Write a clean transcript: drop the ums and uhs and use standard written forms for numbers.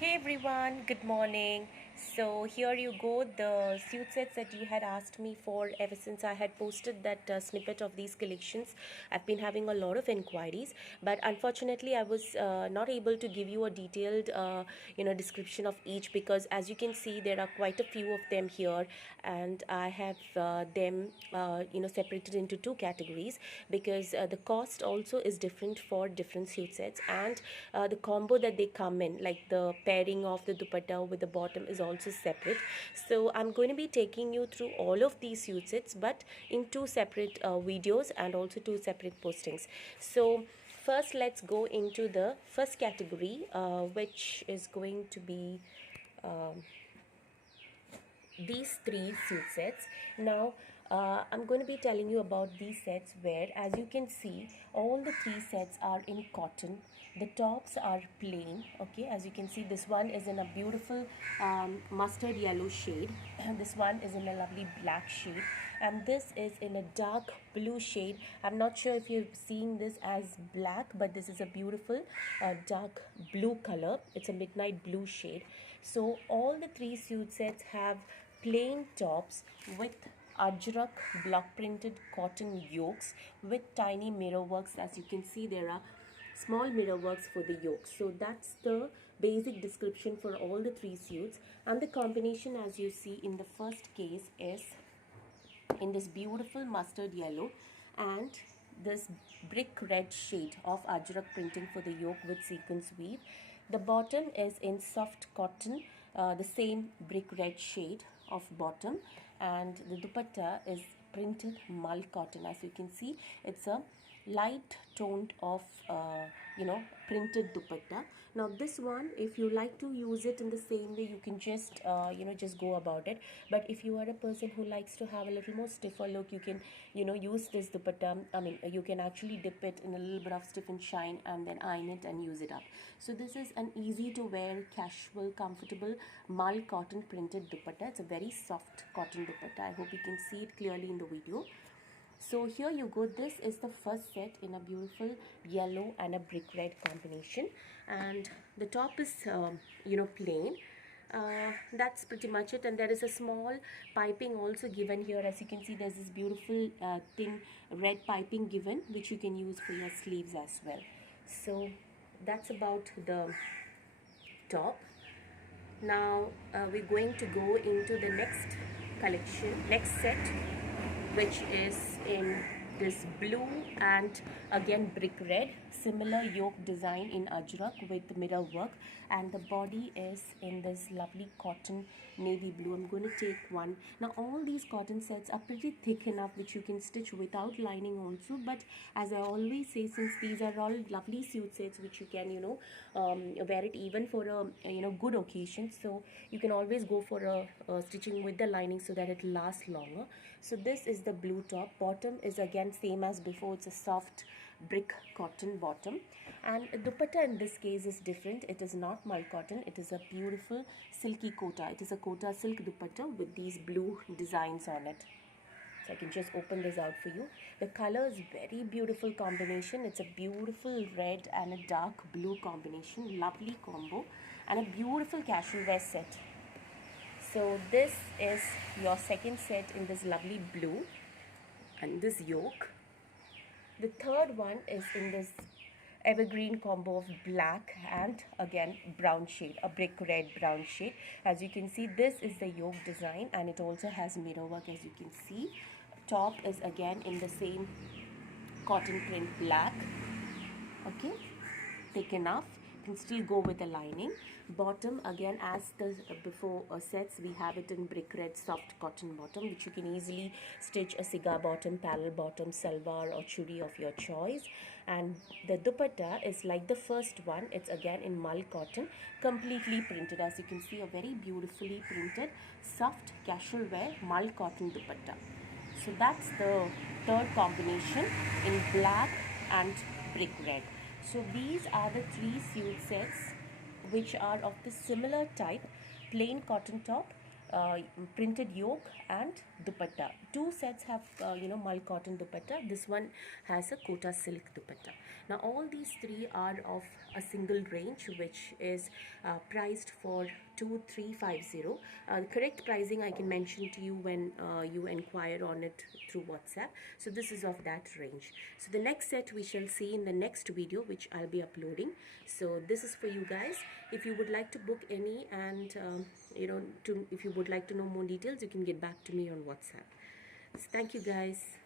Hey everyone, good morning. So here you go, the suit sets that you had asked me for ever since I had posted that snippet of these collections. I've been having a lot of inquiries, but unfortunately I was not able to give you a detailed description of each, because as you can see there are quite a few of them here, and I have them separated into two categories, because the cost also is different for different suit sets, and the combo that they come in, like the pairing of the dupatta with the bottom, is also separate. So I'm going to be taking you through all of these suit sets, but in two separate videos and also two separate postings. So first let's go into the first category, which is going to be um, these three suit sets. Now I'm going to be telling you about these sets, where as you can see all the three sets are in cotton. The tops are plain. Okay, as you can see, this one is in a beautiful mustard yellow shade, this one is in a lovely black shade, and this is in a dark blue shade. I'm not sure if you're seeing this as black, but this is a beautiful dark blue color. It's a midnight blue shade. So all the three suit sets have plain tops with Ajrak block printed cotton yokes with tiny mirror works. As you can see, there are small mirror works for the yokes. So that's the basic description for all the three suits. And the combination, as you see in the first case, is in this beautiful mustard yellow and this brick red shade of Ajrak printing for the yoke with sequence weave. The bottom is in soft cotton, the same brick red shade of bottom, and the dupatta is printed mull cotton. As you can see, it's a light toned of printed dupatta. Now this one, if you like to use it in the same way, you can just go about it. But if you are a person who likes to have a little more stiffer look, you can use this dupatta. You can actually dip it in a little bit of stiff and shine and then iron it and use it up. So this is an easy to wear, casual, comfortable mull cotton printed dupatta. It's a very soft cotton dupatta. I hope you can see it clearly in the video. So here you go, this is the first set in a beautiful yellow and a brick red combination, and the top is plain. That's pretty much it, and there is a small piping also given here. As you can see, there's this beautiful thin red piping given, which you can use for your sleeves as well. So that's about the top. Now we're going to go into the next set, which is in this blue and again brick red, similar yoke design in Ajrak with mirror work, and the body is in this lovely cotton navy blue. I'm going to take one. Now all these cotton sets are pretty thick enough which you can stitch without lining also, but as I always say, since these are all lovely suit sets which you can wear it even for a good occasion, so you can always go for a stitching with the lining so that it lasts longer. So this is the blue top. Bottom is again same as before. It's a soft brick cotton bottom, and dupatta in this case is different. It is not mull cotton. It is a beautiful silky kota. It is a kota silk dupatta with these blue designs on it. So I can just open this out for you. The color is very beautiful combination. It's a beautiful red and a dark blue combination. Lovely combo, and a beautiful casual wear set. So this is your second set in this lovely blue and this yoke. The third one is in this evergreen combo of black and again brown shade, a brick red brown shade. As you can see, this is the yoke design, and it also has mirror work. As you can see, top is again in the same cotton print black. Okay, thick enough, can still go with the lining. Bottom again, as the before sets, we have it in brick red soft cotton bottom, which you can easily stitch a cigar bottom, parallel bottom, salwar or chudi of your choice. And the dupatta is like the first one. It's again in mull cotton, completely printed. As you can see, a very beautifully printed soft casual wear mull cotton dupatta. So that's the third combination in black and brick red. So these are the three suit sets which are of the similar type: plain cotton top uh, printed yoke and dupatta. Two sets have mull cotton dupatta. This one has a kota silk dupatta. Now all these three are of a single range, which is priced for 2350. The correct pricing I can mention to you when you inquire on it through WhatsApp. So this is of that range. So the next set we shall see in the next video, which I'll be uploading. So this is for you guys. If you would like to book any, and if you would like to know more details, you can get back to me on WhatsApp. So thank you guys.